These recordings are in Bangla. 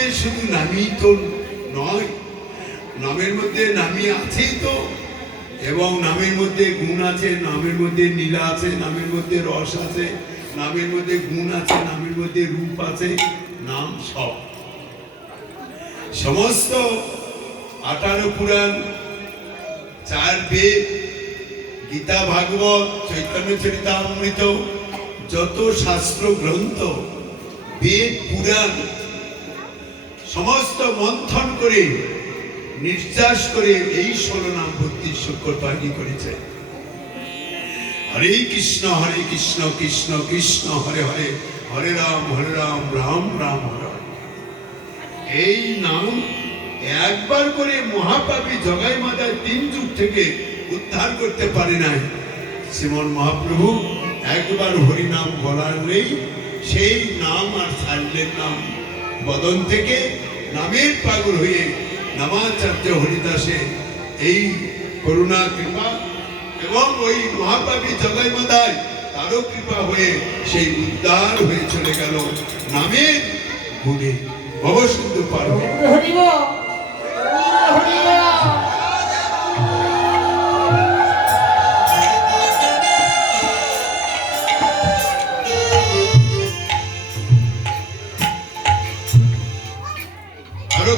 শুধু নামই তো নয়। নামের মধ্যে নামি আছেই তো। এবং নামের মধ্যে গুণ আছে, নামের মধ্যে নীলা আছে, নামের মধ্যে রস আছে, নামের মধ্যে গুণ আছে, নামের মধ্যে রূপ আছে, নাম সব। সমস্ত আঠারো পুরাণ, চার বেদ, গীতা ভাগবত, চৈতন্য চরিতামৃত, যত শাস্ত্র গ্রন্থ, বেদ পুরাণ সমস্ত মন্থন করে, নির্যাস করে এই ষোলো নাম ভক্তির সূক্ষ্ম তৈরি করেছে। হরে কৃষ্ণ হরে কৃষ্ণ কৃষ্ণ কৃষ্ণ, হরে হরে হরে রাম হরে রাম রাম রাম, হরে হরে। এই নাম একবার করে মহাপাপী জগাই মাতার তিন যুগ থেকে উদ্ধার করতে পারে নাই। শ্রীমন মহাপ্রভু, একবার হরিনাম বলার নেই, সেই নাম আর ছাড়লেন নাম বদন থেকে নামের পাগল হয়ে নামাচার্য হরিদাসে এই করুণা কৃপা এবং ওই মহাপাবী জগাই মাতায় তারও কৃপা হয়ে সেই উদ্ধার হয়ে চলে গেল নামের গুণে ভবসিন্ধু পার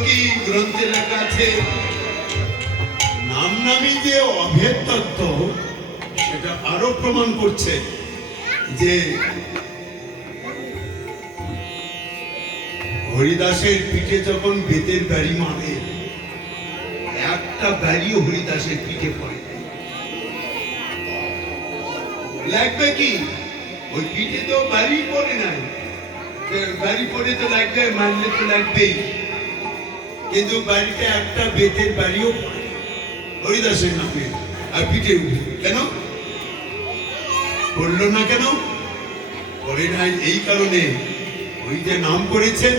কি গ্রন্থে লেখা আছে? নাম নামই যে অভেদ তত্ত্ব, সেটা আরও প্রমাণ করছে যে হরিদাসের পিঠে যখন বেতের বাড়ি মারে, একটা বাড়িও হরিদাসের পিঠে পড়ে। লাগবে কি? ওই পিঠে তো বাড়ি পড়ে নাই। বাড়ি পড়ে তো লাগবে, মারলে তো লাগবেই। কিন্তু বাড়িতে একটা বেতের বাড়িও হরিদাসের নামে আর পিঠে উঠে। কেন? পড়ল না কেন? পড়ে নাই, এই কারণে ওই যে নাম করেছেন,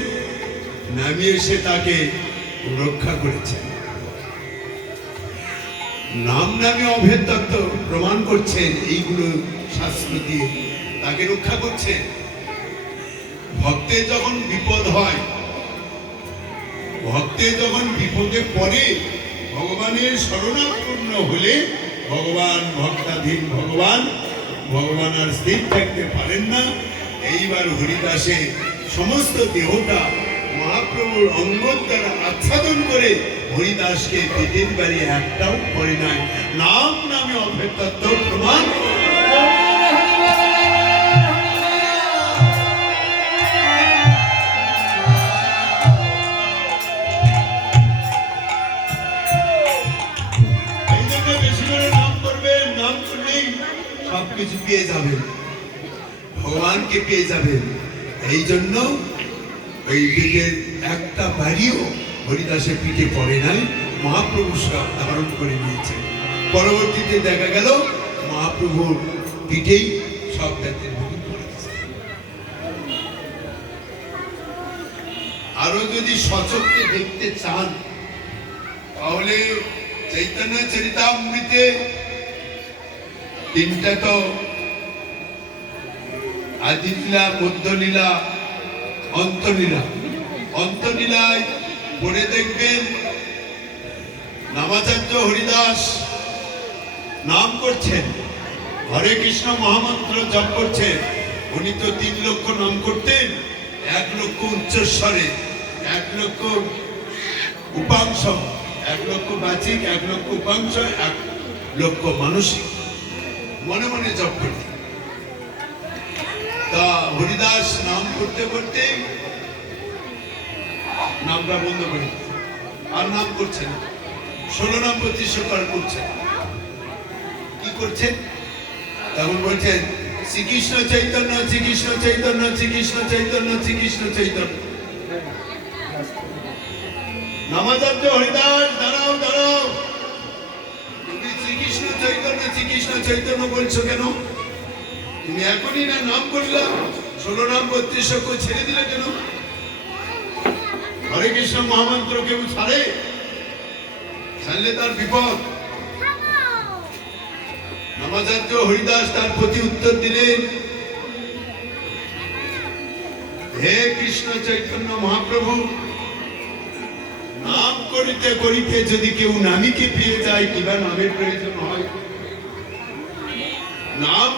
নামিয়ে এসে তাকে রক্ষা করেছেন নাম নামে অভেদ তত্ত্ব প্রমাণ করছেন, এইগুলো শাস্ত্র দিয়ে তাকে রক্ষা করছেন। ভক্তের যখন বিপদ হয় ভক্তে যখন বিপদে পড়ে, ভগবানের শরণাপন্ন হলে ভগবান ভক্তাধীন ভগবান ভগবান আর স্থির থাকতে পারেন না। এইবার হরিদাসে সমস্ত দেহটা মহাপ্রভুর অঙ্গ দ্বারা আচ্ছাদন করে হরিদাসকে পেটের বাড়ি একটাও করে নাই। নাম নামে অভেদত্ব প্রমাণ পেয়ে যাবেন ভগবানকে পেয়ে যাবেন এই জন্য ওই বেদের একটা বাড়িও হরিদাসের পিঠে পড়ে নাই মহাপ্রভু ধারণ করে নিয়েছে। পরবর্তীতে দেখা গেল, মহাপ্রভুর পিঠেই সব বেদের বাড়ি পড়েছে আরও যদি সচককে দেখতে চান, তাহলে চৈতন্য চরিতামৃতে তিনটা তো আদিলীলা মধ্যলীলা, অন্তলীলা। অন্তলীলায় পড়ে দেখবেন নামাচার্য হরিদাস নাম করছেন। হরে কৃষ্ণ মহামন্ত্র জপ করছেন। উনি তো তিন লক্ষ নাম করতেন, এক লক্ষ উচ্চস্বরে, এক লক্ষ উপাংশ, এক লক্ষ বাচিক, এক লক্ষ উপাংশ, এক লক্ষ মানসিক। মনে মনে জপ করতে তা হরিদাস নাম করতে করতে নামটা বন্ধ করে আর নাম করছে না। ষোলো নাম প্রতিষ্ঠা করছে। কি করছেন তখন বলছেন শ্রীকৃষ্ণ চৈতন্য শ্রীকৃষ্ণ চৈতন্য শ্রীকৃষ্ণ চৈতন্য শ্রীকৃষ্ণ চৈতন্য। নামাচার্য হরিদাস, দাঁড়াও দাঁড়াও। তুমি শ্রীকৃষ্ণ চৈতন্য শ্রীকৃষ্ণ চৈতন্য বলছো কেন? তুমি এখনই না নাম করলা ষোলো নাম, বত্রিশ অক্ষর ছেড়ে দিলে কেন? হরে কৃষ্ণ মহামন্ত্র কেউ ছাড়ে? ছাড়লে তার বিপদ। নামাচার্য হরিদাস তার প্রতি উত্তর দিলেন, হে কৃষ্ণ চৈতন্য মহাপ্রভু, নাম করিতে করিতে যদি কেউ নামীকে পেয়ে যায়, কিবা নামের প্রয়োজন হয়? নাম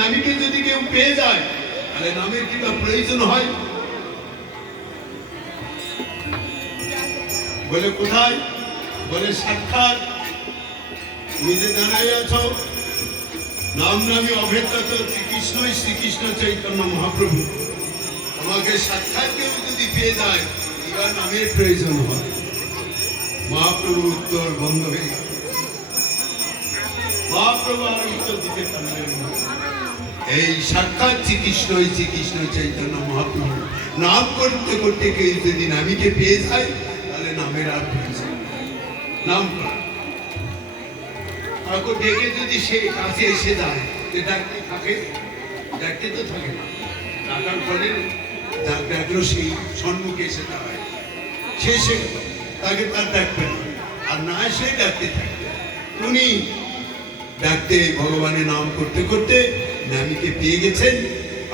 নামীকে যদি কেউ পেয়ে যায়, তাহলে নামের কিবা প্রয়োজন হয়। বলে কোথায়? বলে সাক্ষাৎ তুমি যে দাঁড়াই আছো। নাম নামে অভেদ্যত শ্রীকৃষ্ণই শ্রীকৃষ্ণ চৈতন্য মহাপ্রভু। আমাকে সাক্ষাৎ কেউ যদি পেয়ে যায়, এবার নামের প্রয়োজন হয়। মহাপ্রভু উত্তর বন্ধ হয়ে গেল। মহাপ্রভু আর উত্তর দিতে পারলেন না। এই সাক্ষাৎ শ্রীকৃষ্ণই শ্রীকৃষ্ণ চৈতন্য মহাপ্রভু। নাম করতে করতে কেউ যদি নামীকে পেয়ে যায়, তাহলে নামের আর। নাম করা। কাউকে ডেকে যদি সে কাছে এসে যায় যে ডাকতে থাকে? ডাকতে তো থাকে না। ডাকার ফলে যার ডাকলো সেই সম্মুখে এসে দাঁড়ায়। সে সে তাকে তার ডাকবে না। আর না এসে ডাকতে থাকবে উনি ডাকতে ভগবানের নাম করতে করতে নামীকে পেয়ে গেছেন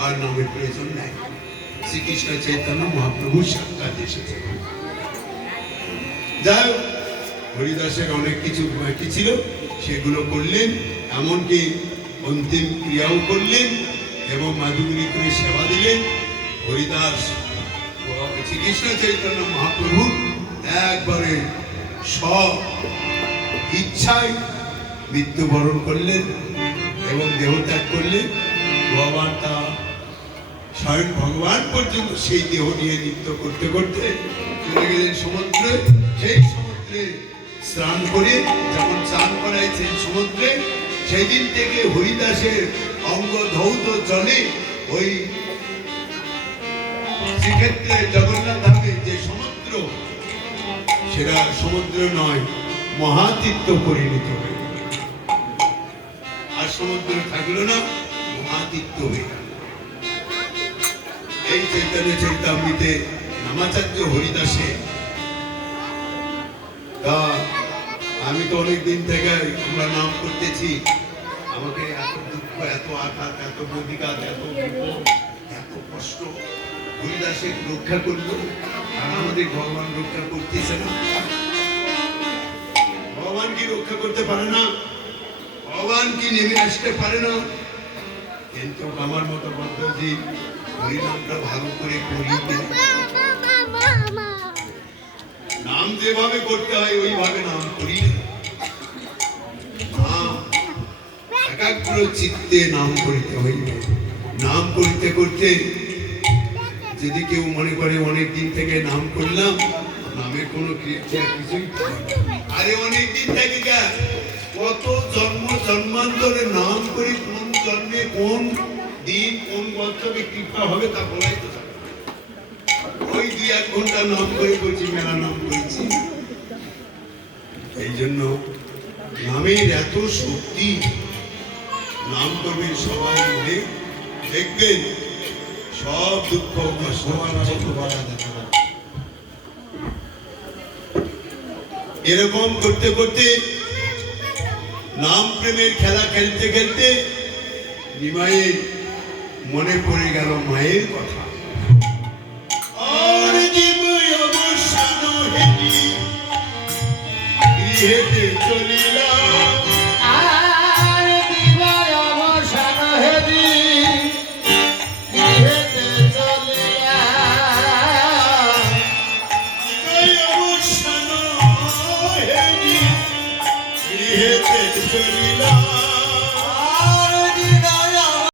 আর নামের প্রয়োজন নাই। শ্রীকৃষ্ণ চৈতন্য মহাপ্রভু সাক্ষাৎ এসেছেন যাই হোক, হরিদাসের অনেক কিছু বাকি ছিল সেগুলো করলেন এমনকি অন্তিম ক্রিয়াও করলেন এবং মাধুগুরি করে সেবা দিলেন। হরিদাস শ্রীকৃষ্ণ চৈতন্য মহাপ্রভু একবারে সব ইচ্ছায় মৃত্যুবরণ করলেন। এবং দেহত্যাগ করলেন ভগবান তা স্বয়ং ভগবান পর্যন্ত সেই দেহ নিয়ে নৃত্য করতে করতে চলে গেলেন সমুদ্রে সেই সমুদ্রে স্নান করে যখন স্নান করাইছেন সমুদ্রে সেই দিন থেকে হরিদাসের অঙ্গ ধৌত জলে ওই শ্রীক্ষেত্রে জগন্নাথ ধামে যে সমুদ্র, সেটা সমুদ্র নয়, মহাতীর্থ পরিণত হয়ে। আর সমুদ্র থাকল না মহাতীর্থ হয়ে এই চৈতন্য চৈতামৃতে নামাচার্য হরিদাসে, তা, আমি তো অনেক দিন থেকে আমরা নাম করতেছি। আমাকে এত দুঃখ, এত আঘাত, এত প্রতিঘাত, এত এত কষ্ট। হরিদাসে রক্ষা করল আর আমাদের ভগবান রক্ষা করতেছে না। ভগবান কি রক্ষা করতে পারে না? ভগবান কি নেমে আসতে পারে না। কিন্তু আমার মতো বদ্ধজি হরিনামটা ভালো করে করি না। নাম যেভাবে করতে হয়, ওইভাবে নাম করি একাগ্র চিত্তে নাম করিতে হইবে। নাম করিতে করতে যদি কেউ মনে করে, অনেক দিন থেকে নাম করলাম, নামের কোনো কিছুই আরে, অনেক দিন থেকে কত জন্ম জন্মান্তরে নাম করে কোন জন্মে কোন দিন, কোন বছরে কৃপা হবে তা বলাই তো ওই দুই এক ঘণ্টা নাম করে বলছি, মেলা নাম করেছি। এই জন্য নামের এত শক্তি, নাম করবে সবাই মিলে। দেখবেন, সব দুঃখ কষ্ট এরকম করতে করতে নাম প্রেমের খেলা খেলতে খেলতে নিমাইয়ের মনে পড়ে গেল মায়ের কথা। আর